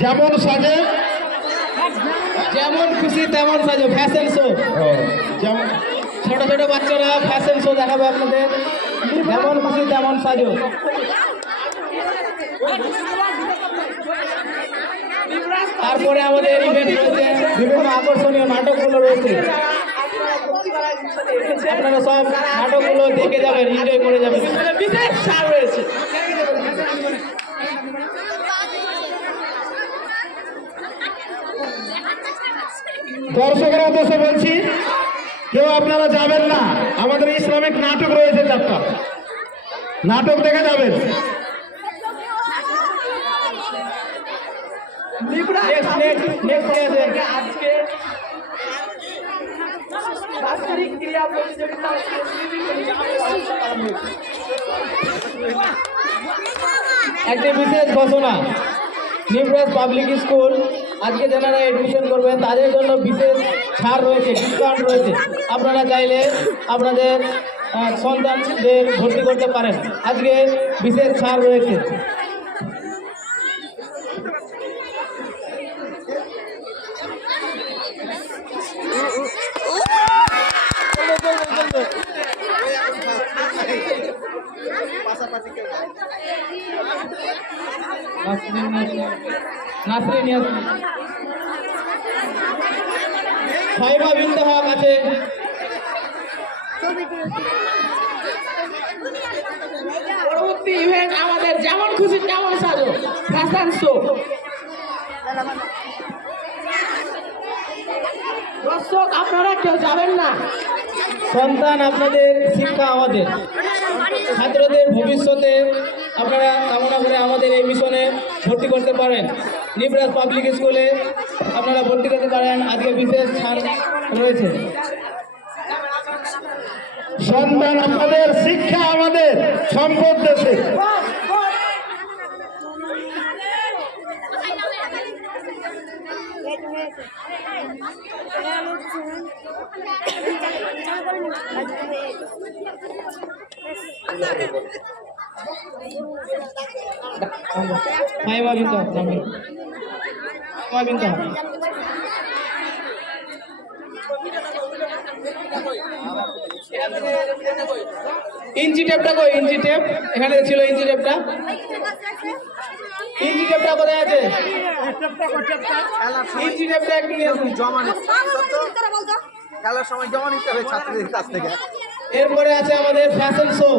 যেমন সাজে যেমন খুশি তেমন সাজো, ফ্যাশন শো। যেমন ছোট ছোট বাচ্চারা ফ্যাশন শো দেখাবে আপনাদের। যেমন খুশি তেমন সাজো। তারপরে আমাদের ইভেন্ট রয়েছে, বিভিন্ন আকর্ষণীয় নাটকগুলো রয়েছে। আপনারা সব নাটকগুলো দেখে যাবেন, এনজয় করে যাবেন। বিশেষ ছাড় রয়েছে। দর্শকের উদ্দেশ্যে বলছি, কেউ আপনারা যাবেন না, আমাদের ইসলামিক নাটক রয়েছে 4টা, নাটক দেখে যাবেন। আজকে বাৎসরিক ক্রীড়া প্রতিযোগিতা একটি বিশেষ ঘোষণা। নিউব্রাস পাবলিক স্কুল আজকে যারা এডমিশন করবেন তাদের জন্য বিশেষ ছাড় রয়েছে, ডিসকাউন্ট রয়েছে। আপনারা চাইলে আপনাদের সন্তানদের ভর্তি করতে পারেন, আজকে বিশেষ ছাড় রয়েছে। ফাইবা বিন্দু হক আছে। পরবর্তী ইভেন্ট আমাদের যেমন খুশি তেমন সাজো, ফ্যাশন শো। দর্শক আপনারা কেউ যাবেন না। সন্তান আপনাদের, শিক্ষা আমাদের, ছাত্রদের ভবিষ্যতে আপনারা কামনা করে আমাদের এই মিশনে ভর্তি করতে পারেন। নিউব্রাস পাবলিক স্কুলে আপনারা ভর্তি করতে পারেন, আজকে বিশেষ ছাড় রয়েছে। সন্তান আপনাদের, শিক্ষা আমাদের, সম্পদ দেশে। ফাইবা বিন্দু ইঞ্চি টেপটা কই? ইঞ্চি টেপ এখানে ছিল, ইঞ্চি টেপটা কোথায় আছে? ইঞ্চি টেপটা একটু নিয়ে আসুন। খেলার সময় জমা নিতে হবে ছাত্রদের কাছ থেকে। এরপরে আছে আমাদের ফ্যাশন শো।